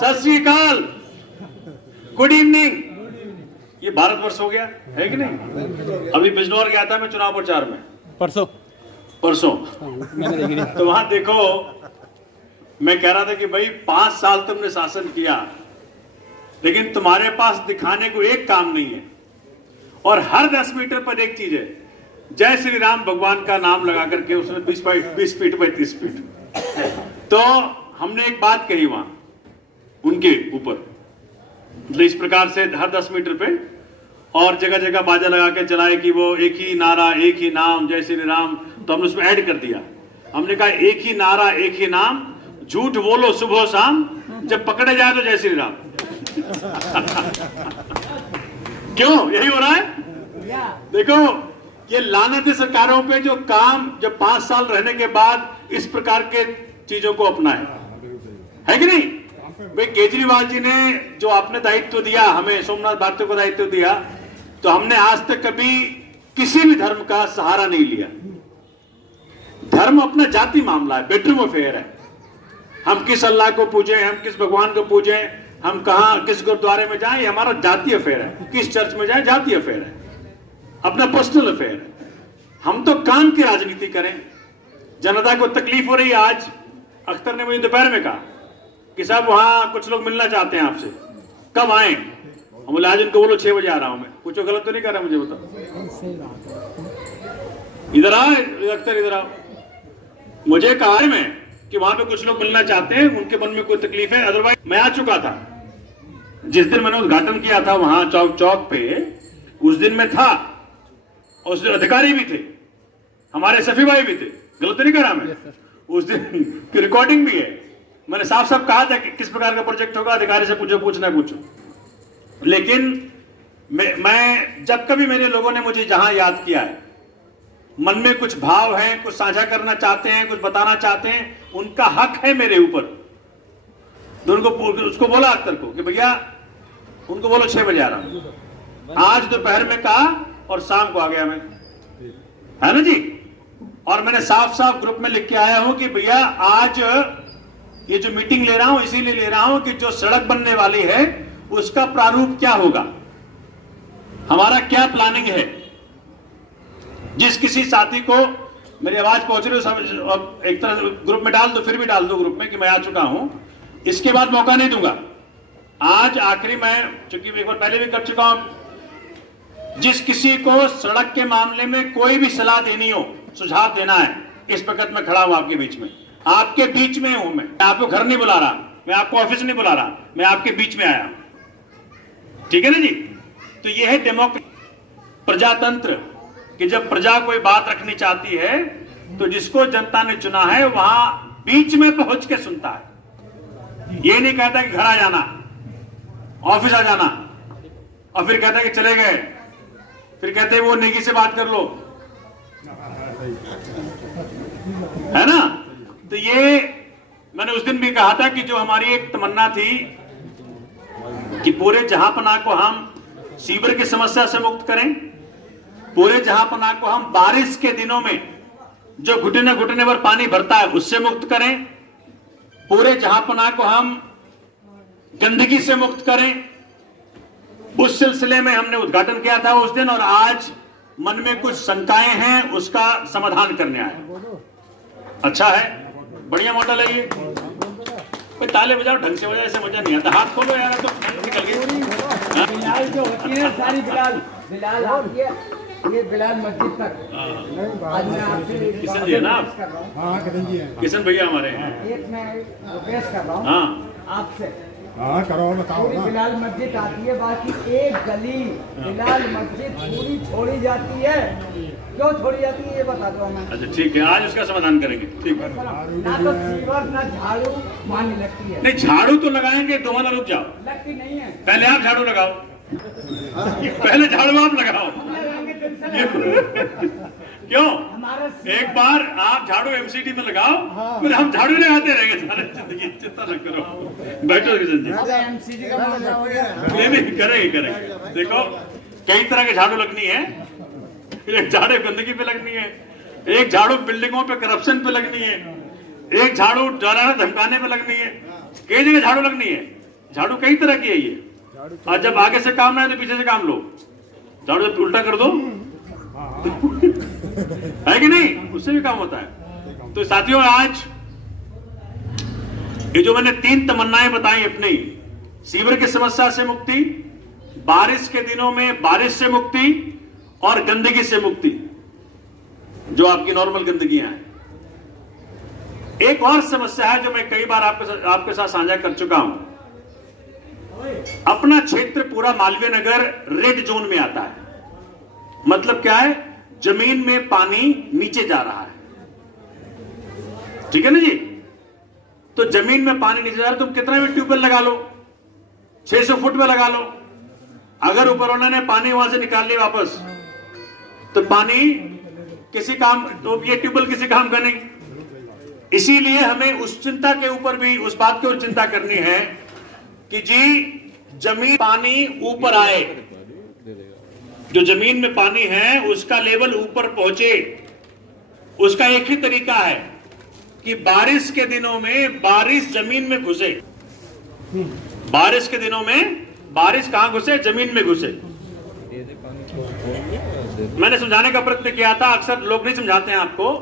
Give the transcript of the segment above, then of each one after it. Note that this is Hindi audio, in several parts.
सत श्री अकाल, गुड इवनिंग। ये भारतवर्ष हो गया है कि नहीं? अभी बिजनौर गया था मैं चुनाव प्रचार में, परसों तो वहां देखो, मैं कह रहा था कि भाई 5 साल तुमने शासन किया, लेकिन तुम्हारे पास दिखाने को एक काम नहीं है, और हर 10 मीटर पर एक चीज है, जय श्री राम भगवान का नाम लगा करके उसमें 20 फीट बाई 30 फीट। तो हमने एक बात कही वहां उनके ऊपर, इस प्रकार से हर 10 मीटर पे, और जगह जगह बाजा लगा के चलाए कि वो एक ही नारा एक ही नाम जय श्री राम। तो हमने उसमें ऐड कर दिया, हमने कहा एक ही नारा एक ही नाम, झूठ बोलो सुबह शाम, जब पकड़े जाए तो जय श्री राम। क्यों यही हो रहा है? देखो ये लानती सरकारों पे जो काम जब 5 साल रहने के बाद इस प्रकार के चीजों को अपनाए, है कि नहीं? भाई केजरीवाल जी ने जो आपने दायित्व दिया हमें, सोमनाथ भारती को दायित्व दिया, तो हमने आज तक कभी किसी भी धर्म का सहारा नहीं लिया। धर्म अपना जाति मामला है, बेडरूम अफेयर है। हम किस अल्लाह को पूजे, हम किस भगवान को पूजे, हम कहां किस गुरुद्वारे में जाएं, ये हमारा जातीय अफेयर है। किस चर्च में जाएं, जातीय अफेयर है, अपना पर्सनल अफेयर है। हम तो काम की राजनीति करें। जनता को तकलीफ हो रही है। आज अख्तर ने मुझे दोपहर में कहा कि साहब वहां कुछ लोग मिलना चाहते हैं आपसे, कब आए? हम बोले आज इनको बोलो 6 बजे आ रहा हूं मैं। कुछ गलत तो नहीं कर रहा, मुझे बताओ। इधर आओ अख्तर, इधर आओ। मुझे कहा है मैं कि वहां पे कुछ लोग मिलना चाहते हैं, उनके मन में कोई तकलीफ है, अदरवाइज मैं आ चुका था। जिस दिन मैंने उद्घाटन किया था वहां चौक पे, उस दिन मैं था, और उस दिन अधिकारी भी थे, हमारे सफी भाई भी थे। गलत तो नहीं कर रहा मैं? उस दिन की रिकॉर्डिंग भी है। मैंने साफ साफ कहा था कि किस प्रकार का प्रोजेक्ट होगा, अधिकारी से पूछना है पूछो। लेकिन मैं जब कभी मेरे लोगों ने मुझे जहां याद किया है, मन में कुछ भाव है, कुछ साझा करना चाहते हैं, कुछ बताना चाहते हैं, उनका हक है मेरे ऊपर। तो उसको बोला अख्तर को कि भैया उनको बोलो 6 बजे आ रहा हूं। आज दोपहर में कहा और शाम को आ गया मैं, है ना जी। और मैंने साफ साफ ग्रुप में लिख के आया हूं कि भैया आज ये जो मीटिंग ले रहा हूं इसीलिए ले रहा हूं कि जो सड़क बनने वाली है उसका प्रारूप क्या होगा, हमारा क्या प्लानिंग है। जिस किसी साथी को मेरी आवाज पहुंच रही हो, अब एक तरह ग्रुप में डाल दो, फिर भी डाल दो ग्रुप में कि मैं आ चुका हूं। इसके बाद मौका नहीं दूंगा। आज आखिरी, मैं चूंकि एक बार पहले भी कर चुका हूं, जिस किसी को सड़क के मामले में कोई भी सलाह देनी हो, सुझाव देना है, इस वक्त मैं खड़ा हूं आपके बीच में। आपके बीच में हूं मैं आपको घर नहीं बुला रहा, मैं आपको ऑफिस नहीं बुला रहा, मैं आपके बीच में आया। ठीक है ना जी? तो यह है डेमोक्रेसी, प्रजातंत्र, कि जब प्रजा कोई बात रखनी चाहती है तो जिसको जनता ने चुना है वहां बीच में पहुंच के सुनता है। ये नहीं कहता कि घर आ जाना, ऑफिस आ जाना, और फिर कहता है कि चले गए, फिर कहते हैं वो नेकी से बात कर लो, है ना। तो ये मैंने उस दिन भी कहा था कि जो हमारी एक तमन्ना थी कि पूरे जहांपनाह को हम सीवर की समस्या से मुक्त करें, पूरे जहांपनाह को हम बारिश के दिनों में जो घुटने घुटने पर पानी भरता है उससे मुक्त करें, पूरे जहांपनाह को हम गंदगी से मुक्त करें। उस सिलसिले में हमने उद्घाटन किया था उस दिन, और आज मन में कुछ शंकाएं हैं, उसका समाधान करने आए। अच्छा है, बढ़िया मॉडल है ये। कोई ताले बजाओ, ढंग से बजाओ, ऐसे मजा नहीं आता। हाथ खोलो यार, तो निकल गई। बिलाल जो होती है सारी, बिलाल आती है, ये बिलाल मस्जिद तक। आज मैं आपसे किशन जी है ना आप? हाँ किशन जी हैं। किशन भैया हमारे हैं। एक मैं रिक्वेस्ट कर रहा हूँ हाँ आपसे, हाँ करो, बताओ पूरी ना। बिलाल मस्जिद आती है, बाकी एक गली बिलाल मस्जिद पूरी छोड़ी जाती है। क्यों छोड़ी जाती है ये बता दो हमें। अच्छा ठीक है, आज उसका समाधान करेंगे। ठीक है, ना तो सीवर ना झाड़ू मानी लगती है। नहीं झाड़ू तो लगाएंगे, दो वाला रुक जाओ, लगती नहीं है। पहले आप झाड़ू लगाओ, पहले झाड़ू आप लगाओ। क्यों? एक बार आप झाड़ू एमसीडी में लगाओ, फिर हम झाड़ू लगाते रहेंगे सारे जिंदगी। चिंता न करो, बैठो किशन जी। एमसीडी का मामला हो गया। नहीं करेंगे। देखो कई तरह के झाड़ू लगनी है। एक झाड़ू गंदगी पे लगनी है, एक झाड़ू बिल्डिंगों पे करप्शन पे लगनी है, एक झाड़ू डराने धमकाने पे लगनी है, कई जगह झाड़ू लगनी है। झाड़ू कई तरह की है ये, और जब आगे से काम ना है तो पीछे से काम लो, झाड़ू जब उल्टा कर दो है कि नहीं, उससे भी काम होता है। तो साथियों, आज ये जो मैंने 3 तमन्नाएं बताई अपनी, सीवर की समस्या से मुक्ति, बारिश के दिनों में बारिश से मुक्ति, और गंदगी से मुक्ति, जो आपकी नॉर्मल गंदगियां हैं। एक और समस्या है जो मैं कई बार आपके साथ साझा कर चुका हूं। अपना क्षेत्र पूरा मालवीय नगर रेड जोन में आता है। मतलब क्या है, जमीन में पानी नीचे जा रहा है, ठीक है ना जी। तो जमीन में पानी नीचे जा रहा है, तुम कितना भी ट्यूबवेल लगा लो, 600 फुट में लगा लो, अगर ऊपर वाले ने पानी वहां से निकाल लिया वापस, तो पानी किसी काम, तो ये ट्यूबवेल किसी काम का नहीं। इसीलिए हमें उस चिंता के ऊपर भी, उस बात की ओर चिंता करनी है कि जी जमीन पानी ऊपर आए, जो जमीन में पानी है उसका लेवल ऊपर पहुंचे। उसका एक ही तरीका है कि बारिश के दिनों में बारिश जमीन में घुसे। बारिश के दिनों में बारिश कहां घुसे, जमीन में घुसे। मैंने समझाने का प्रयत्न किया था, अक्सर लोग नहीं समझाते हैं आपको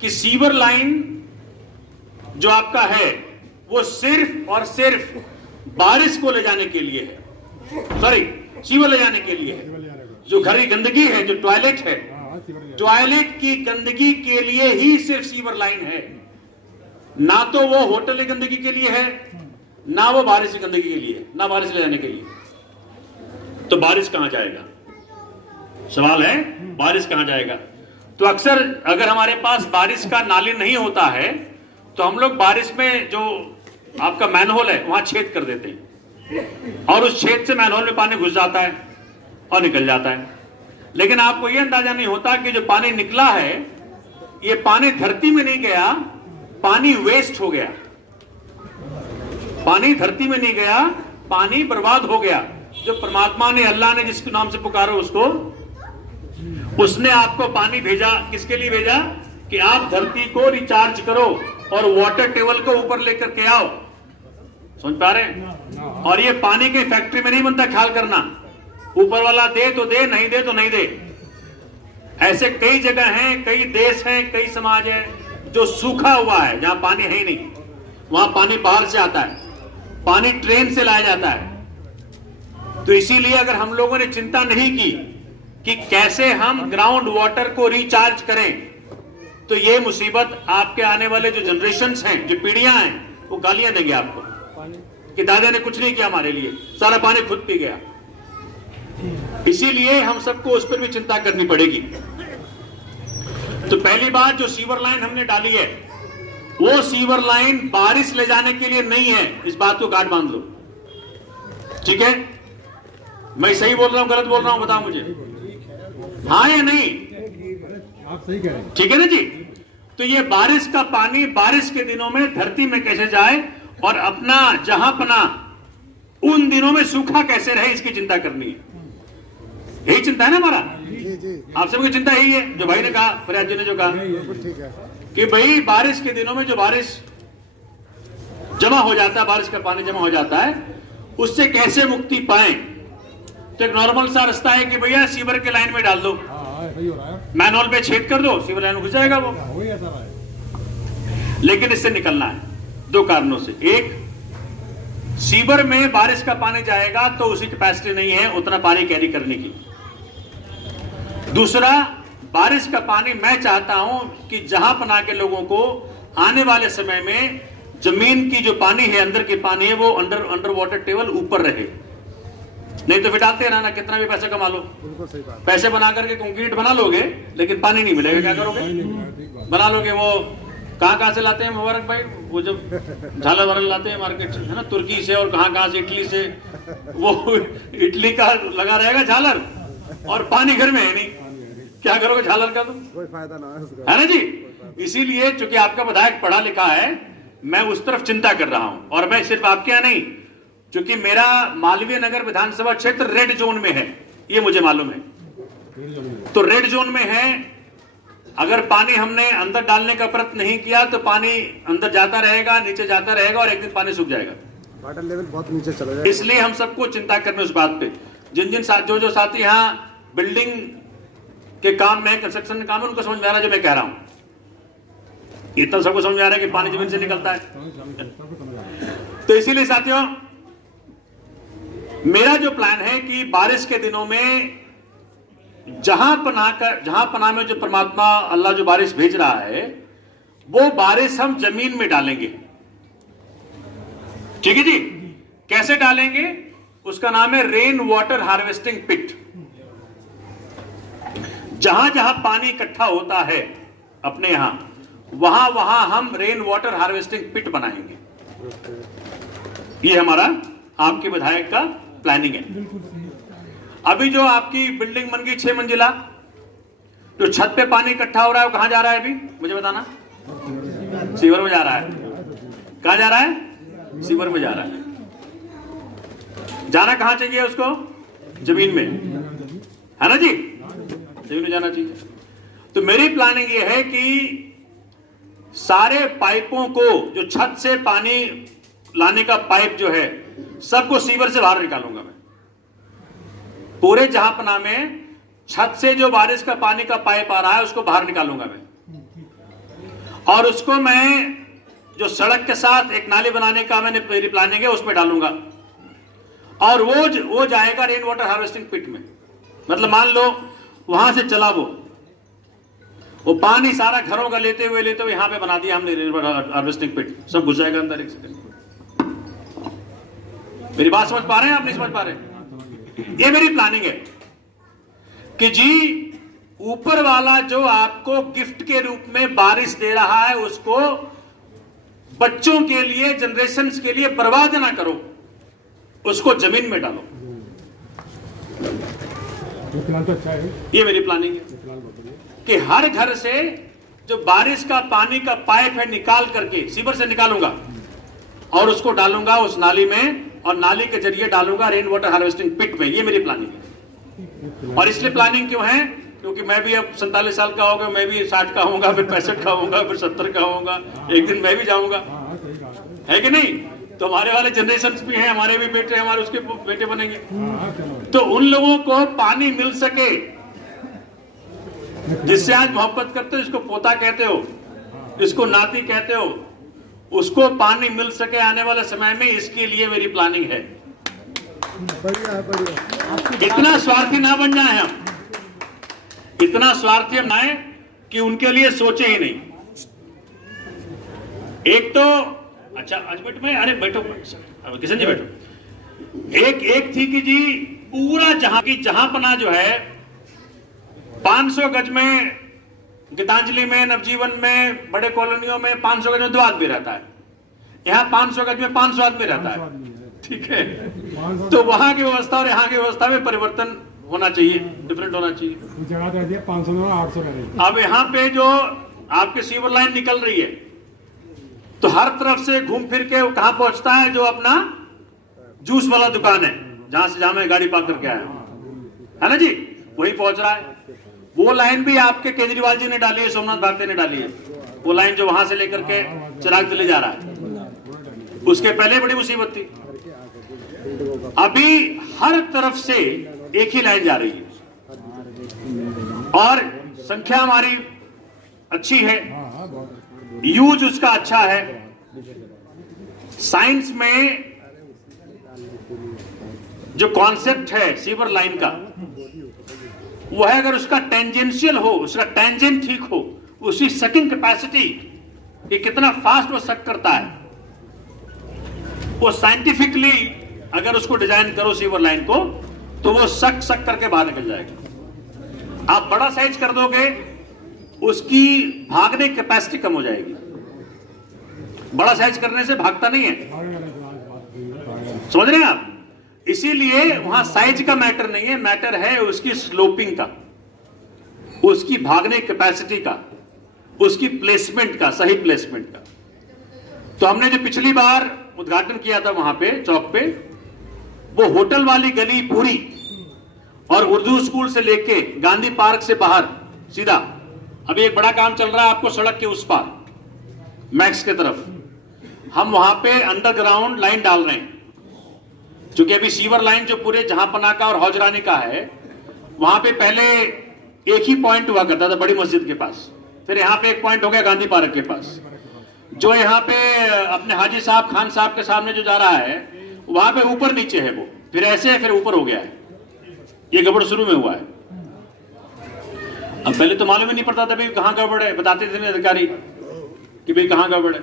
कि सीवर लाइन जो आपका है वो सिर्फ और सिर्फ बारिश को ले जाने के लिए है, सॉरी सीवर ले जाने के लिए है। जो घर की गंदगी है, जो टॉयलेट है, टॉयलेट की गंदगी के लिए ही सिर्फ सीवर लाइन है, ना तो वो होटल की गंदगी के लिए है, ना वो बारिश की गंदगी के लिए, ना बारिश ले जाने के लिए। तो बारिश कहां जाएगा, सवाल है, बारिश कहां जाएगा। तो अक्सर अगर हमारे पास बारिश का नाली नहीं होता है तो हम लोग बारिश में जो आपका मैनहोल है वहां छेद कर देते हैं, और उस छेद से मैनहोल में पानी घुस जाता है और निकल जाता है। लेकिन आपको यह अंदाजा नहीं होता कि जो पानी निकला है, ये पानी धरती में नहीं गया, पानी वेस्ट हो गया। पानी धरती में नहीं गया, पानी बर्बाद हो गया। जो परमात्मा ने, अल्लाह ने जिसके नाम से पुकारो उसको, उसने आपको पानी भेजा, किसके लिए भेजा कि आप धरती को रिचार्ज करो और वाटर टेबल को ऊपर लेकर के आओ। समझ पा रहे हैं। और ये पानी की फैक्ट्री में नहीं बनता, ख्याल करना, ऊपर वाला दे तो दे, नहीं दे तो नहीं दे। ऐसे कई जगह हैं, कई देश हैं, कई समाज है जो सूखा हुआ है, जहां पानी है ही नहीं, वहां पानी बाहर से आता है, पानी ट्रेन से लाया जाता है। तो इसीलिए अगर हम लोगों ने चिंता नहीं की कि कैसे हम ग्राउंड वाटर को रिचार्ज करें, तो ये मुसीबत आपके आने वाले जो जनरेशंस हैं, जो पीढ़ियां हैं, वो गालियां देंगे आपको कि दादा ने कुछ नहीं किया हमारे लिए, सारा पानी खुद पी गया। इसीलिए हम सबको उस पर भी चिंता करनी पड़ेगी। तो पहली बात, जो सीवर लाइन हमने डाली है, वो सीवर लाइन बारिश ले जाने के लिए नहीं है। इस बात को गांठ बांध लो, ठीक है। मैं सही बोल रहा हूं, गलत बोल रहा हूं, बताओ मुझे, हाँ या नहीं? आप सही कह रहे हैं, ठीक है ना जी। तो ये बारिश का पानी बारिश के दिनों में धरती में कैसे जाए और अपना जहां पना उन दिनों में सूखा कैसे रहे, इसकी चिंता करनी है। यही चिंता है ना हमारा, आप सबकी चिंता यही है। जो भाई ने कहा, फरियाद जी ने जो कहा कि भाई बारिश के दिनों में जो बारिश जमा हो जाता है, बारिश का पानी जमा हो जाता है, उससे कैसे मुक्ति पाए। तो एक नॉर्मल सा रास्ता है कि भैया सीवर के लाइन में डाल दो, सही हो रहा है, मैनहोल पे छेद कर दो, सीवर लाइन में घुस जाएगा वो। वही ऐसा रहा है। लेकिन इससे निकलना है 2 कारणों से। एक, सीवर में बारिश का पानी जाएगा तो उसी कैपेसिटी नहीं है उतना पानी कैरी करने की। दूसरा, बारिश का पानी मैं चाहता हूं कि जहां पना के लोगों को आने वाले समय में जमीन की जो पानी है, अंदर की पानी है, वो अंडर वाटर टेबल ऊपर रहे। नहीं तो फिर डालते रहना, कितना भी पैसा कमा लो, पैसे बना करके कंक्रीट बना लोगे लेकिन पानी नहीं मिलेगा, क्या करोगे? बना लोगे, वो कहां से लाते हैं मुबारक भाई, वो जब झालर वालर लाते हैं मार्केट से, है ना, तुर्की से और कहां से, इटली से, वो इटली का लगा रहेगा झालर और पानी घर में है नहीं, क्या करोगे झालर का? तुम कोई फायदा ना है ना जी। इसीलिए चूंकि आपका विधायक पढ़ा लिखा है, मैं उस तरफ चिंता कर रहा हूं। और मैं सिर्फ आपके यहाँ नहीं, क्योंकि मेरा मालवीय नगर विधानसभा क्षेत्र रेड जोन में है, ये मुझे मालूम है। तो रेड जोन में है, अगर पानी हमने अंदर डालने का प्रयत्न नहीं किया तो पानी अंदर जाता रहेगा, नीचे जाता रहेगा और एक दिन पानी सूख जाएगा। वाटर लेवल बहुत नीचे चला जाएगा। इसलिए हम सबको चिंता करनी उस बात पे। जिन जो साथी यहाँ बिल्डिंग के काम में, कंस्ट्रक्शन के काम में, उनको समझ में आ रहा है जो मैं कह रहा हूं। इतना सबको समझ में आ रहा है कि पानी जमीन से निकलता है। तो इसीलिए साथियों, मेरा जो प्लान है कि बारिश के दिनों में जहां पनाह में जो परमात्मा अल्लाह जो बारिश भेज रहा है, वो बारिश हम जमीन में डालेंगे। ठीक है जी? कैसे डालेंगे? उसका नाम है रेन वाटर हार्वेस्टिंग पिट। जहां जहां पानी इकट्ठा होता है अपने यहां, वहां वहां हम रेन वाटर हार्वेस्टिंग पिट बनाएंगे। ये हमारा आपके विधायक का प्लानिंग है। अभी जो आपकी बिल्डिंग बन गई 6 मंजिला, जो छत पे पानी इकट्ठा हो रहा है, वो कहां जा रहा है? अभी मुझे बताना। सीवर में जा रहा है। कहां जा रहा है? सीवर में जा रहा है। जाना कहां चाहिए उसको? जमीन में, है ना जी? जमीन में जाना चाहिए। तो मेरी प्लानिंग ये है कि सारे पाइपों को, जो छत से पानी लाने का पाइप जो है, सबको सीवर से बाहर निकालूंगा मैं। पूरे जहांपना में छत से जो बारिश का पानी का पाइप आ रहा है, उसको बाहर निकालूंगा मैं। और उसको मैं जो सड़क के साथ एक नाली बनाने का मेरी प्लानिंग है, उसमें डालूंगा। और वो जाएगा रेन वाटर हार्वेस्टिंग पिट में। मतलब मान लो वहां से चला वो पानी सारा घरों का लेते हुए यहां पे बना दिया हमने रेन वाटर हार्वेस्टिंग पिट। सब घुस जाएगा अंदर एक सेकंड। मेरी बात समझ पा रहे हैं आप? नहीं समझ पा रहे? ये मेरी प्लानिंग है कि जी, ऊपर वाला जो आपको गिफ्ट के रूप में बारिश दे रहा है, उसको बच्चों के लिए, जनरेशंस के लिए बर्बाद ना करो, उसको जमीन में डालो। प्लान तो अच्छा है। ये मेरी प्लानिंग है कि हर घर से जो बारिश का पानी का पाइप है, निकाल करके सीवर से निकालूंगा और उसको डालूंगा उस नाली में, और नाली के जरिए डालूंगा रेन वाटर हार्वेस्टिंग पिट में। ये मेरी प्लानिंग है। और इसलिए प्लानिंग क्यों है? क्योंकि मैं भी अब 47 साल का होगा, मैं भी 60 का होऊंगा, फिर 65 का होऊंगा, फिर 70 का होऊंगा, एक दिन मैं भी जाऊंगा, है कि नहीं? तो हमारे वाले जनरेशन भी हैं, हमारे भी बेटे, हमारे उसके बेटे बनेंगे। तो उन लोगों को पानी मिल सके, जिससे आज मोहब्बत करते हो, इसको पोता कहते हो, इसको नाती कहते हो, उसको पानी मिल सके आने वाले समय में। इसके लिए मेरी प्लानिंग है। इतना स्वार्थी ना बन जाए हम, इतना स्वार्थी हम ना कि उनके लिए सोचे ही नहीं। एक तो अच्छा, आज बैठो, मैं, अरे बैठो किशन जी बैठो। एक थी कि जी, पूरा जहांपना जो है 500 गज में, गीतांजलि में, नवजीवन में, बड़े कॉलोनियों में 500 गज में 2 आदमी रहता है। यहाँ 500 गज में 500 आदमी रहता है। ठीक है? तो वहां की व्यवस्था और यहाँ की व्यवस्था में परिवर्तन होना चाहिए, डिफरेंट होना चाहिए। 500 में 800 रह रही है। अब यहाँ पे जो आपके सीवर लाइन निकल रही है, तो हर तरफ से घूम फिर के वो कहां पहुंचता है? जो अपना जूस वाला दुकान है, जहां मैं गाड़ी पार्क करके आया, है ना जी, वही पहुंच रहा है। वो लाइन भी आपके केजरीवाल जी ने डाली है, सोमनाथ भारती ने डाली है। वो लाइन जो वहां से लेकर के चिराग दिल्ली जा रहा है, उसके पहले बड़ी मुसीबत थी। अभी हर तरफ से एक ही लाइन जा रही है, और संख्या हमारी अच्छी है, यूज उसका अच्छा है। साइंस में जो कॉन्सेप्ट है सीवर लाइन का, वो है अगर उसका टेंजेंशियल हो, उसका टेंजेंट ठीक हो, उसकी सकिंग कैपेसिटी, ये कितना फास्ट वो सक करता है, वो साइंटिफिकली अगर उसको डिजाइन करो सीवर लाइन को, तो वो सक करके बाहर निकल जाएगा। आप बड़ा साइज कर दोगे, उसकी भागने की कैपेसिटी कम हो जाएगी। बड़ा साइज करने से भागता नहीं है, समझ रहे हैं आप? इसीलिए वहां साइज का मैटर नहीं है, मैटर है उसकी स्लोपिंग का, उसकी भागने कैपेसिटी का, उसकी प्लेसमेंट का, सही प्लेसमेंट का। तो हमने जो पिछली बार उद्घाटन किया था वहां पे चौक पे, वो होटल वाली गली पूरी, और उर्दू स्कूल से लेके गांधी पार्क से बाहर सीधा, अभी एक बड़ा काम चल रहा है आपको सड़क के उस पार मैक्स के तरफ, हम वहां पे अंडरग्राउंड लाइन डाल रहे हैं, क्योंकि अभी सीवर लाइन जो पूरे जहांपना का और हौजरानी का है, वहां पे पहले एक ही पॉइंट हुआ करता था बड़ी मस्जिद के पास, फिर यहाँ पे एक पॉइंट हो गया गांधी पार्क के पास, जो यहाँ पे अपने हाजी साहब खान साहब के सामने जो जा रहा है वहां पे ऊपर नीचे है वो, फिर ऐसे है, फिर ऊपर हो गया है। ये गड़बड़ शुरू में हुआ है। अब पहले तो मालूम ही नहीं पड़ता था भाई कहां गड़बड़ है, बताते थे अधिकारी कि भाई कहां गड़बड़ है।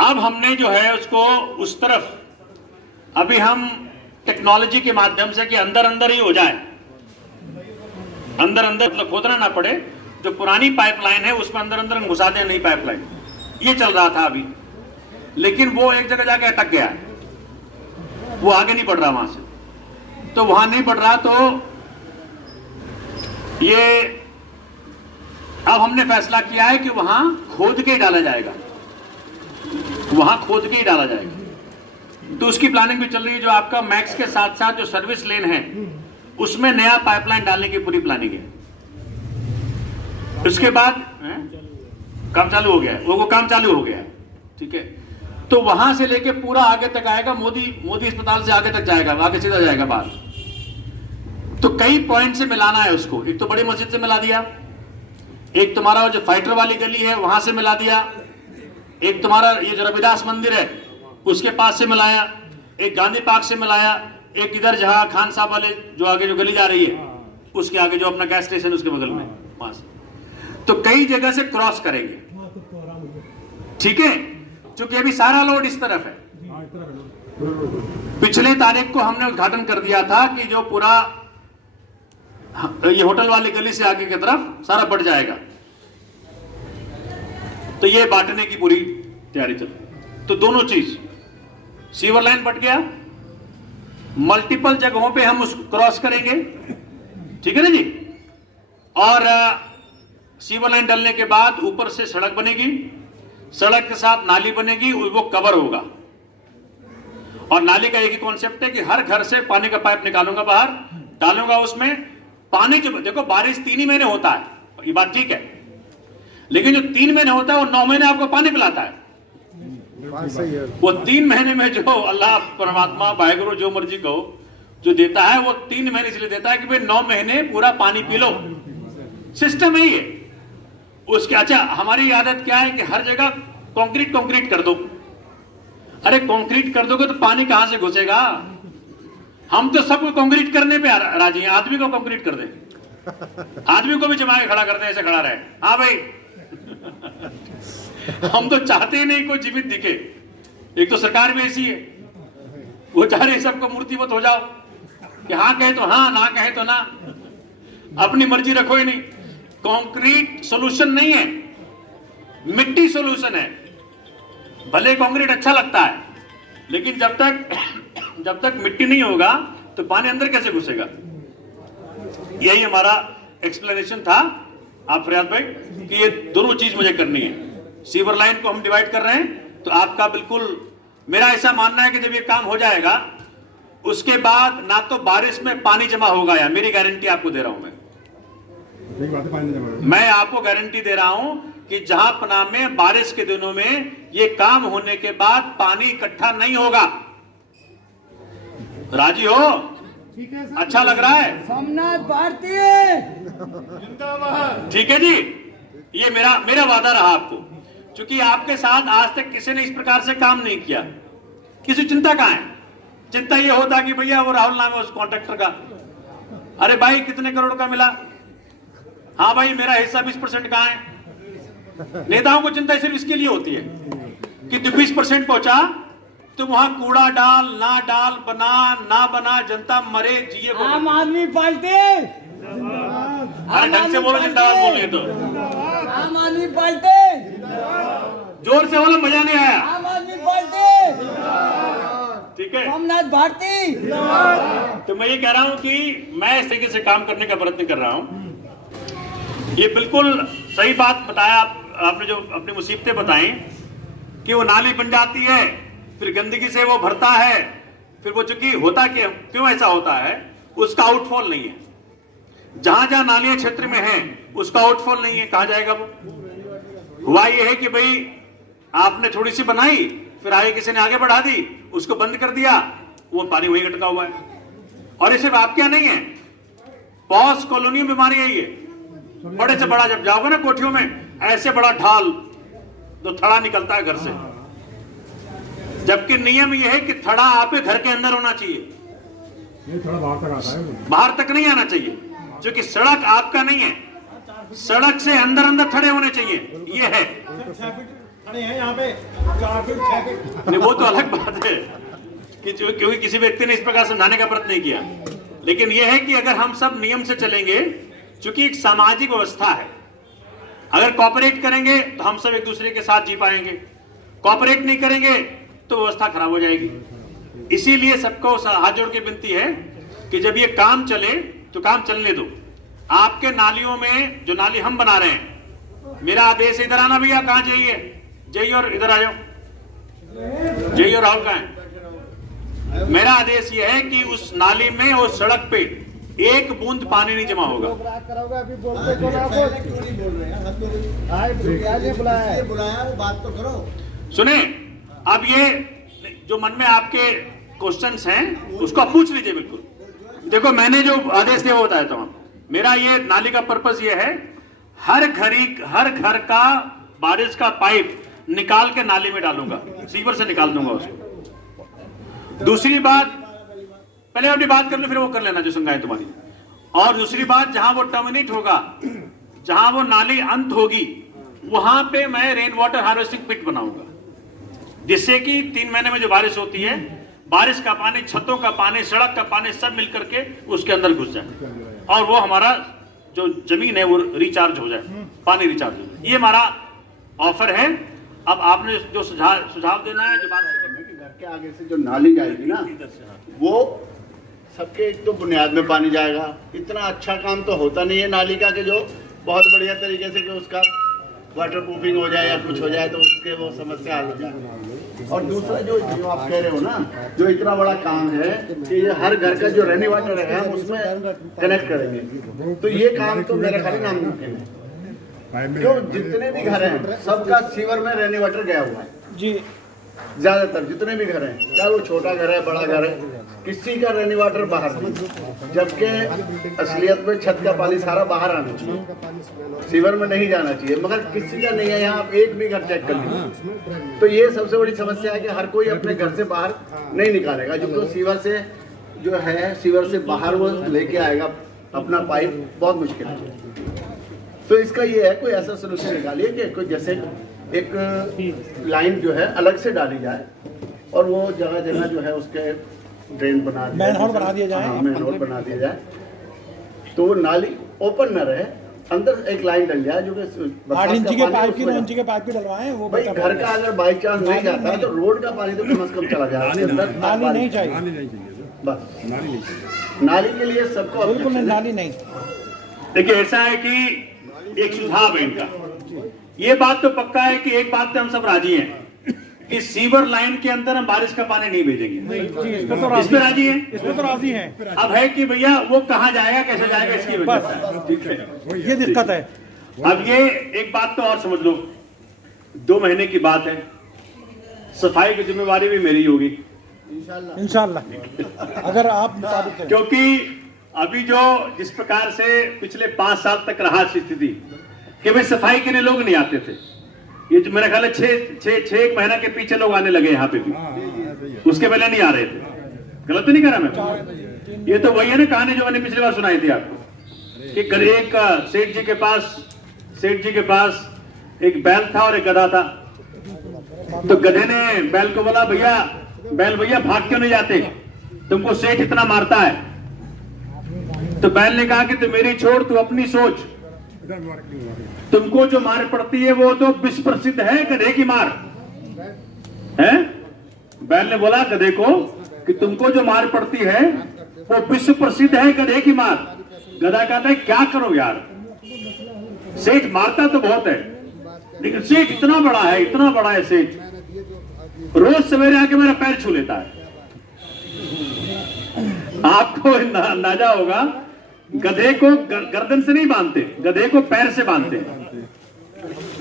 अब हमने जो है उसको उस तरफ, अभी हम टेक्नोलॉजी के माध्यम से कि अंदर अंदर ही हो जाए, अंदर अंदर मतलब खोदना ना पड़े, जो पुरानी पाइपलाइन है उसमें अंदर अंदर घुसा दें नई पाइपलाइन, ये चल रहा था अभी। लेकिन वो एक जगह जाके अटक गया, वो आगे नहीं बढ़ रहा वहां से, तो वहां नहीं बढ़ रहा, तो ये अब हमने फैसला किया है कि वहां खोद के ही डाला जाएगा, वहां खोद के ही डाला जाएगा। तो उसकी प्लानिंग भी चल रही है। जो आपका मैक्स के साथ साथ जो सर्विस लेन है उसमें नया पाइपलाइन डालने की पूरी प्लानिंग है। उसके बाद काम चालू हो गया है, वो काम चालू हो गया है, ठीक है। तो वहां से लेके पूरा आगे तक आएगा, मोदी अस्पताल से आगे तक जाएगा, आगे सीधा जाएगा बाहर। तो कई पॉइंट से मिलाना है उसको। एक तो बड़ी मस्जिद से मिला दिया, एक तुम्हारा जो फाइटर वाली गली है वहां से मिला दिया, एक तुम्हारा ये जो रविदास मंदिर है उसके पास से मिलाया, एक गांधी पार्क से मिलाया, एक इधर जहां खान साहब वाले जो आगे जो गली जा रही है उसके आगे जो अपना गैस स्टेशन उसके बगल में वहां से, तो कई जगह से क्रॉस करेंगे, ठीक है। क्योंकि अभी सारा लोड इस तरफ है। पिछले तारीख को हमने उद्घाटन कर दिया था कि जो पूरा ये होटल वाली गली से आगे की तरफ सारा बढ़ जाएगा, तो ये बांटने की पूरी तैयारी चल रही। तो दोनों चीज, सीवर लाइन बट गया, मल्टीपल जगहों पे हम उसको क्रॉस करेंगे, ठीक है ना जी। और सीवर लाइन डलने के बाद ऊपर से सड़क बनेगी, सड़क के साथ नाली बनेगी, वो कवर होगा। और नाली का एक ही कॉन्सेप्ट है कि हर घर से पानी का पाइप निकालूंगा बाहर, डालूंगा उसमें पानी। जो देखो बारिश 3 ही महीने होता है, ये बात ठीक है, लेकिन जो 3 महीने होता है वो 9 महीने आपको पानी पिलाता है। वो 3 महीने में जो अल्लाह परमात्मा वाहेगुरु जो मर्जी कहो जो देता है, वो 3 महीने इसलिए देता है कि भाई 9 महीने पूरा पानी पी लो। सिस्टम है ये उसके। अच्छा, हमारी आदत क्या है कि हर जगह कंक्रीट कर दो। अरे कंक्रीट कर दोगे तो पानी कहां से घुसेगा? हम तो सबको कंक्रीट करने पे राजी हैं। आदमी को कंक्रीट कर दे, आदमी को भी जमा के खड़ा कर दे, ऐसे खड़ा रहे, हाँ भाई। हम तो चाहते ही नहीं कोई जीवित दिखे। एक तो सरकार भी ऐसी है, वो चाह रही सबको मूर्तिवत हो जाओ कि हाँ कहे तो हाँ, ना कहे तो ना, अपनी मर्जी रखो ही नहीं। कंक्रीट सॉल्यूशन नहीं है, मिट्टी सॉल्यूशन है। भले कंक्रीट अच्छा लगता है, लेकिन जब तक मिट्टी नहीं होगा तो पानी अंदर कैसे घुसेगा? यही हमारा एक्सप्लेनेशन था आप फरियाद भाई कि ये दोनों चीज मुझे करनी है। सीवर लाइन को हम डिवाइड कर रहे हैं, तो आपका बिल्कुल, मेरा ऐसा मानना है कि जब ये काम हो जाएगा उसके बाद ना तो बारिश में पानी जमा होगा, या मेरी गारंटी आपको दे रहा हूं मैं आपको गारंटी दे रहा हूं कि जहां पना में बारिश के दिनों में ये काम होने के बाद पानी इकट्ठा नहीं होगा। राजी हो? अच्छा लग रहा है? सोमनाथ भारती ठीक है जी, ये मेरा वादा रहा आपको, क्योंकि आपके साथ आज तक किसी ने इस प्रकार से काम नहीं किया। किसी चिंता कहां है? चिंता ये होता कि भैया वो राहुल नाम है उस कॉन्ट्रैक्टर का, अरे भाई कितने करोड़ का मिला, हाँ भाई मेरा हिस्सा 20% कहां है। नेताओं को चिंता सिर्फ इसके लिए होती है कि 20% पहुंचा तो वहां कूड़ा डाल ना डाल, बना ना बना, जनता मरे जिए। आम आदमी पार्टी, अरे ढंग से बोलो, जिंदाबाद बोलिए तो। आम आदमी पार्टी, जोर से बोलो, मजा नहीं आया। आम आदमी पार्टी, ठीक है, सोमनाथ भारती। तो मैं ये कह रहा हूं कि मैं इस तरीके से काम करने का प्रयत्न कर रहा हूं। ये बिल्कुल सही बात बताया आपने, जो अपनी मुसीबतें बताई कि वो नाली बन जाती है, फिर गंदगी से वो भरता है, फिर वो चूंकि होता क्यों ऐसा होता है, उसका आउटफॉल नहीं है। जहां जहां नालियां क्षेत्र में है उसका आउटफॉल नहीं है, कहां जाएगा वो? हुआ ये है कि भाई आपने थोड़ी सी बनाई, फिर आगे किसी ने आगे बढ़ा दी, उसको बंद कर दिया, वो पानी वहीं अटका हुआ है। और ये सिर्फ आपके यहाँ नहीं है, पॉस कॉलोनियों में बीमारी है ये। बड़े से बड़ा जब जाओगे ना कोठियों में, ऐसे बड़ा ढाल तो थड़ा निकलता है घर से, जबकि नियम यह है कि थड़ा आपके घर के अंदर होना चाहिए, ये थोड़ा बाहर तक आता है। बाहर तक नहीं आना चाहिए, क्योंकि सड़क आपका नहीं है, सड़क से अंदर अंदर थड़े होने चाहिए। ये है यहाँ पे 4 फीट 6 फीट। नहीं, वो तो अलग बात है कि क्योंकि किसी व्यक्ति ने इस प्रकार समझाने का प्रयत्न नहीं किया, लेकिन यह है कि अगर हम सब नियम से चलेंगे, क्योंकि एक सामाजिक व्यवस्था है, अगर कॉपरेट करेंगे तो हम सब एक दूसरे के साथ जी पाएंगे, कॉपरेट नहीं करेंगे तो व्यवस्था खराब हो जाएगी। इसीलिए सबको हाथ जोड़ के विनती है कि जब ये काम चले तो काम चलने दो। आपके नालियों में जो नाली हम बना रहे हैं, मेरा आदेश इधर आना भैया, कहां जाइए, जय और इधर आ जाओ, जय और राहुल कहां है। मेरा आदेश यह है कि उस नाली में और सड़क पे एक बूंद पानी नहीं जमा होगा। सुने, अब ये जो मन में आपके क्वेश्चंस हैं उसको आप पूछ लीजिए। बिल्कुल देखो, मैंने जो आदेश दिया वो बताया था। मेरा ये नाली का पर्पस ये है, हर घर का बारिश का पाइप निकाल के नाली में डालूंगा, सीवर से निकाल दूंगा उसको। दूसरी बात, पहले अपनी बात कर लो, फिर वो कर लेना जो संगाएं तुम्हारी। और दूसरी बात, जहां वो टर्मिनेट होगा, जहां वो नाली अंत होगी, वहां पे मैं रेन वाटर हार्वेस्टिंग पिट बनाऊंगा, जिससे कि 3 महीने में जो बारिश होती है, बारिश का पानी, छतों का पानी, सड़क का पानी सब मिलकर के उसके अंदर घुस जाए और वो हमारा जो जमीन है वो रिचार्ज हो जाए, पानी रिचार्ज हो जाए। ये हमारा ऑफर है। अब आपने जो सुझाव देना है, जो बात घर के आगे से जो नाली जाएगी ना, वो सबके एक तो बुनियाद में पानी जाएगा। इतना अच्छा काम तो होता नहीं है नाली का कि जो बहुत बढ़िया तरीके से कि उसका वाटर प्रूफिंग हो जाए या कुछ हो जाए तो उसके वो समस्या हल हो जाए। और दूसरा जो आप कह रहे हो ना, जो इतना बड़ा काम है कि ये हर घर का जो रेनी वाटर है हम उसमें कनेक्ट करेंगे, तो ये काम तो मेरे ख्याल नामुमकिन है। जो जितने भी घर हैं सबका सीवर में रेनी वाटर गया हुआ है जी। ज्यादातर जितने भी घर हैं, चाहे वो छोटा घर है बड़ा घर है, किसी का रेनी वाटर बाहर नहीं, जबकि असलियत में छत का पानी सारा बाहर आना चाहिए, सीवर में नहीं जाना चाहिए, मगर किसी का नहीं है। यहाँ आप एक भी घर चेक कर लीजिए, तो ये सबसे बड़ी समस्या है कि हर कोई अपने घर से बाहर नहीं निकालेगा, जो सीवर से जो है, सीवर से बाहर वो लेके आएगा अपना पाइप, बहुत मुश्किल है। तो इसका ये है, कोई ऐसा सोल्यूशन निकालिए कि कोई जैसे एक लाइन जो है अलग से डाली जाए और वो जगह जगह जो है उसके ड्रेन बना दिया, मैनहोल बना दिया जाए, मैनहोल बना दिया जाए, तो वो नाली ओपन न रहे, अंदर एक लाइन डल जाए जो कि 8 इंची के पाइप की 9 इंची के पाइप की डलवाएं। वो भाई घर का अगर बाई चांस नहीं जाता है तो रोड का पानी तो कम से कम चला जाए, नाली नहीं चाहिए, बस नाली के लिए सबको बिल्कुल नाली नहीं। देखिए, ऐसा है कि एक सुझाव है इनका, ये बात तो पक्का है कि एक बात पे हम सब राजी हैं कि सीवर लाइन के अंदर हम बारिश का पानी नहीं भेजेंगे। इसमें राजी हैं, इसमें तो राजी हैं। अब है कि भैया वो कहाँ जाएगा, कैसे जाएगा, इसकी वजह से ठीक है, ये दिक्कत है। अब ये एक बात तो और समझ लो, 2 महीने की बात है, सफाई की जिम्मेवारी भी मेरी होगी इंशाल्लाह, अगर आप, क्योंकि अभी जो जिस प्रकार से पिछले 5 साल तक रहा स्थिति कि भाई सफाई के लिए लोग नहीं आते थे, ये जो मेरा ख्याल है 6 महीना के पीछे लोग आने लगे यहाँ पे भी, उसके पहले नहीं आ रहे थे। गलत तो नहीं कह रहा मैं, ये तो वही है ना कहानी जो मैंने पिछली बार सुनाई थी आपको कि एक सेठ जी के पास एक बैल था और एक गधा था। तो गधे ने बैल को बोला, बैल भैया भाग क्यों नहीं जाते, तुमको सेठ इतना मारता है। तो बैल ने कहा कि तू मेरी छोड़, तू अपनी सोच, तुमको जो मार पड़ती है वो तो विश्व प्रसिद्ध है, गधे की मार है। बैल ने बोला गधे को कि तुमको जो मार पड़ती है वो विश्व प्रसिद्ध है, गधे की मार। गधा कहता है क्या करो यार, सेठ मारता तो बहुत है, लेकिन सेठ इतना बड़ा है सेठ, रोज सवेरे आके मेरा पैर छू लेता है। आपको अंदाजा होगा, गधे को गर्दन से नहीं बांधते, गधे को पैर से बांधते हैं,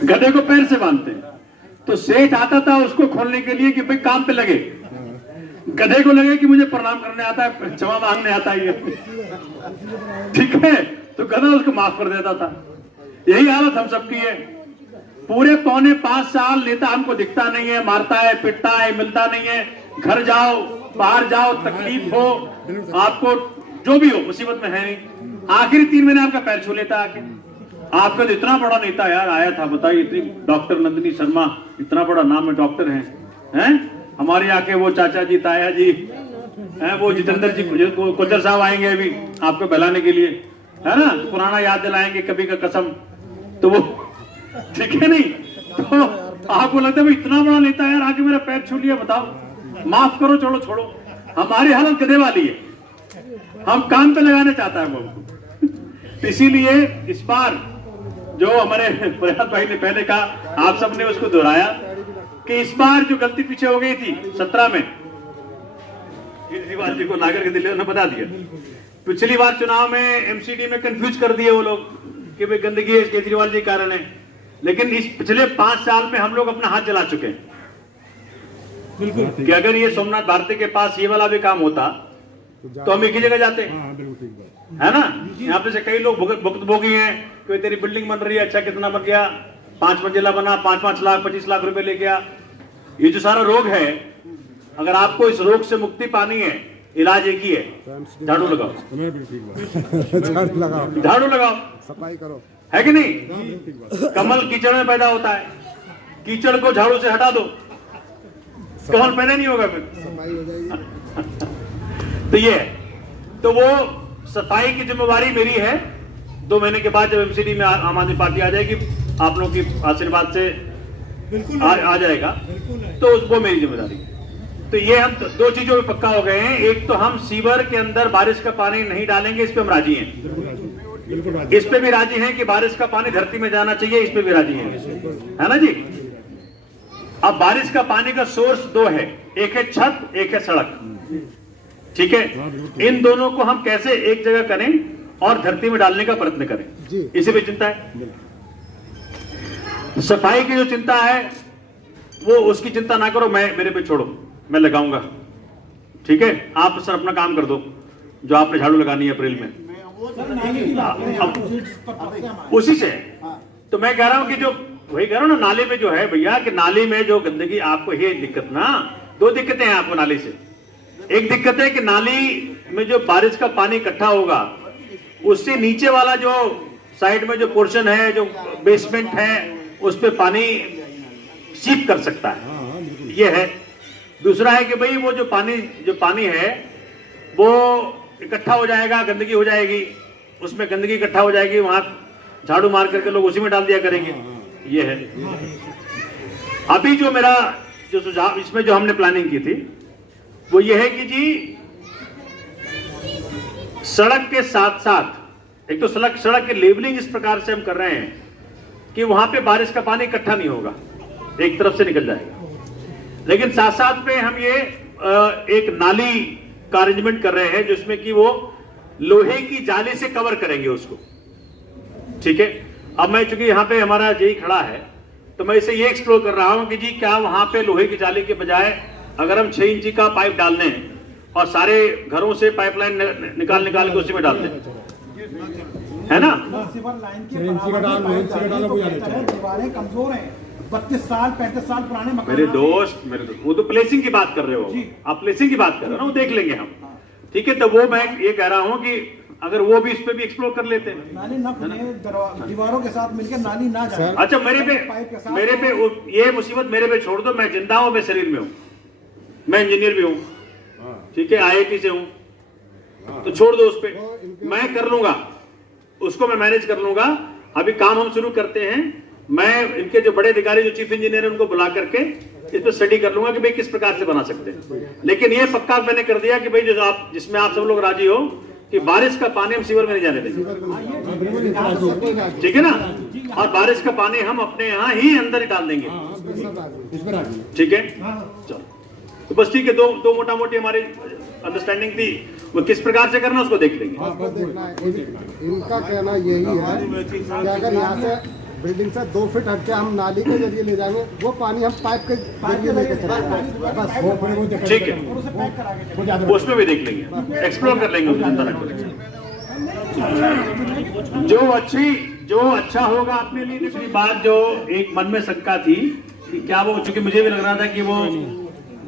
गधे को पैर से बांधते हैं। तो सेठ आता था उसको खोलने के लिए कि भाई काम पे लगे, गधे को लगे कि मुझे प्रणाम करने आता है, क्षमा मांगने आता है ये, ठीक है, तो गधा उसको माफ कर देता था। यही हालत हम सबकी है। पूरे 4.25 साल नेता हमको दिखता नहीं है, मारता है, पिटता है, मिलता नहीं है। घर जाओ, बाहर जाओ, तकलीफ हो आपको, जो भी हो, मुसीबत में है नहीं, आखिरी 3 महीने आपका पैर छू लेता आके। आपका तो इतना बड़ा नेता यार आया था, बताइए, इतनी डॉक्टर नंदिनी शर्मा, इतना बड़ा नाम में डॉक्टर हैं, हमारे यहाँ के वो चाचा जी, ताया जी हैं, वो जितेंद्र जी कोचर साहब आएंगे अभी आपको बहलाने के लिए, है ना, तो पुराना याद दिलाएंगे कभी का कसम, तो वो ठीक है नहीं, तो आपको लगता है भाई इतना बड़ा नेता यार आके मेरा पैर छू लिया, बताओ, माफ करो, चलो छोड़ो। हमारी हालत गधे वाली है, हम काम पे लगाने चाहता है वो हमको। इसीलिए इस बार जो हमारे प्रयास भाई ने पहले कहा, आप सबने उसको दोहराया कि इस बार जो गलती पीछे हो गई थी 17 में, केजरीवाल जी को नागर के दिल्ली ने बता दिया। पिछली बार चुनाव में एमसीडी में कंफ्यूज कर दिए वो लोग कि भाई गंदगी है, केजरीवाल जी कारण है, लेकिन इस पिछले 5 साल में हम लोग अपना हाथ जला चुके हैं। बिल्कुल कि अगर ये सोमनाथ भारती के पास ये वाला भी काम होता तो हम एक ही जगह जाते, है ना। यहाँ पे से कई लोग भुक्तभोगी हैं कि तेरी बिल्डिंग बन रही है, अच्छा कितना बन गया, 5 मंजिला बना, 5-5 लाख 25 लाख रुपए ले गया। ये जो सारा रोग है, अगर आपको इस रोग से मुक्ति पानी है, इलाज एक ही है, झाड़ू लगाओ, झाड़ू लगाओ, सफाई करो, है कि नहीं। कमल कीचड़ में पैदा होता है, कीचड़ को झाड़ू से हटा दो, कमल पैदा नहीं होगा फिर, सफाई हो जाएगी। तो ये है, तो वो सफाई की जिम्मेवारी मेरी है। 2 महीने के बाद जब एमसीडी में आम आदमी पार्टी आ जाएगी, आप लोगों की आशीर्वाद से बिल्कुल आ जाएगा, तो वो मेरी जिम्मेदारी है। तो ये हम 2 चीजों में पक्का हो गए हैं। एक तो हम सीवर के अंदर बारिश का पानी नहीं डालेंगे, इस पे हम राजी हैं। इस पे भी राजी हैं कि बारिश का पानी धरती में जाना चाहिए, इस पे भी राजी हैं, है ना जी। अब बारिश का पानी का सोर्स 2 है, एक है छत, एक है सड़क, ठीक है। इन दोनों को हम कैसे एक जगह करें और धरती में डालने का प्रयत्न करें, इसी पे चिंता है। सफाई की जो चिंता है वो उसकी चिंता ना करो, मैं मेरे पे छोड़ो, मैं लगाऊंगा, ठीक है। आप सर अपना काम कर दो, जो आपने झाड़ू लगानी है अप्रैल में, उसी से। तो मैं कह रहा हूं कि जो वही कह रहा हूं ना, नाले में जो है भैया, कि नाली में जो गंदगी, आपको ये दिक्कत ना, 2 दिक्कतें हैं आपको नाली से। एक दिक्कत है कि नाली में जो बारिश का पानी इकट्ठा होगा, उससे नीचे वाला जो साइड में जो पोर्शन है, जो बेसमेंट है, उस पे पानी सीप कर सकता है, ये है। दूसरा है कि भाई वो जो पानी है वो इकट्ठा हो जाएगा, गंदगी हो जाएगी, उसमें गंदगी इकट्ठा हो जाएगी, वहां झाड़ू मार करके लोग उसी में डाल दिया करेंगे, ये है। अभी जो मेरा जो सुझाव, इसमें जो हमने प्लानिंग की थी वो ये है कि जी सड़क के साथ साथ, एक तो सड़क की लेवलिंग इस प्रकार से हम कर रहे हैं कि वहां पे बारिश का पानी इकट्ठा नहीं होगा, एक तरफ से निकल जाएगा। लेकिन साथ साथ में हम ये एक नाली का अरेंजमेंट कर रहे हैं जिसमें कि वो लोहे की जाली से कवर करेंगे उसको, ठीक है। अब मैं चूंकि यहाँ पे हमारा जेई खड़ा है, तो मैं इसे ये एक्सप्लोर कर रहा हूं कि जी क्या वहां पे लोहे की जाली के बजाय अगर हम 6 इंची का पाइप डाल दें और सारे घरों से पाइपलाइन निकाल के उसी में डाल दें, है ना। दीवारें कमजोर हैं, 32 साल 35 साल पुराने मकान। मेरे दोस्त वो तो प्लेसिंग की बात कर रहे हो आप, प्लेसिंग की बात कर रहे हो ना, वो देख लेंगे हम, ठीक है। तो वो मैं ये कह रहा हूँ कि अगर वो भी इस पे भी एक्सप्लोर कर लेते हैं, नाली ना खुले, दीवारों के साथ मिलकर नाली ना जाए। अच्छा मेरे पे ये मुसीबत मेरे पे छोड़ दो, मैं जिंदा हूँ, मैं शरीर में हूँ, मैं इंजीनियर भी हूँ, ठीक है, IIT से हूँ, तो छोड़ दो उस पे, मैं कर लूंगा उसको, मैं मैनेज कर लूंगा। अभी काम हम शुरू करते हैं, मैं इनके जो बड़े अधिकारी जो चीफ इंजीनियर है उनको बुला करके इस पर स्टडी कर लूंगा कि भाई किस प्रकार से बना सकते हैं। लेकिन ये पक्का मैंने कर दिया कि भाई जो आप, जिसमें आप सब लोग राजी हो कि बारिश का पानी हम सीवर में नहीं जाने देंगे, ठीक है ना। और बारिश का पानी हम अपने यहाँ ही अंदर ही डाल देंगे, ठीक है। चलो तो बस ठीक है, दो मोटा मोटी हमारी अंडरस्टैंडिंग थी, वो किस प्रकार से करना उसको देख लेंगे। बस देखना है, इनका कहना यही है कि अगर यहाँ से बिल्डिंग से 2 फीट हट के हम नाली के जरिए ले जाएंगे, वो पानी हम पाइप के जरिए लेके चलेंगे बस। वो ठीक है, उसमें भी देख लेंगे, एक्सप्लोर कर लेंगे उस तरह को। जो अच्छा होगा अपने लिए। दूसरी बात जो एक मन में शंका थी कि क्या वो, चूंकि मुझे भी लग रहा था कि वो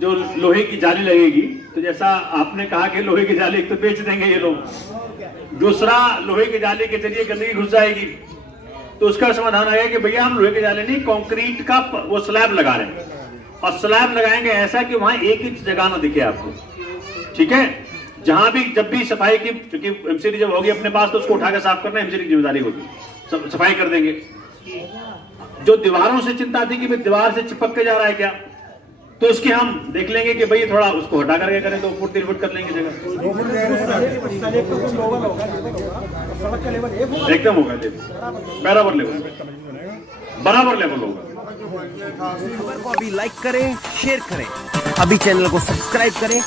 जो लोहे की जाली लगेगी, तो जैसा आपने कहा कि लोहे की जाली एक तो बेच देंगे ये लोग, दूसरा लोहे की जाली के जरिए गंदगी घुस जाएगी, तो उसका समाधान आया कि भैया हम लोहे की जाली नहीं, कंक्रीट का वो स्लैब लगा रहे हैं, और स्लैब लगाएंगे ऐसा कि वहां 1 इंच जगह ना दिखे आपको। ठीक है, जहां भी जब भी सफाई की, क्योंकि एमसीडी जब होगी अपने पास तो उसको उठा के साफ करना एमसीडी की जिम्मेदारी होगी, सफाई कर देंगे। जो दीवारों से चिंता थी कि भाई दीवार से चिपक के जा रहा है क्या, तो उसकी हम देख लेंगे कि भाई थोड़ा उसको हटा करके करें, 2 फुट 3 फुट कर लेंगे जगह, एकदम होगा बराबर लेवल होगा। खबर को अभी लाइक करें, शेयर करें, अभी चैनल को सब्सक्राइब करें।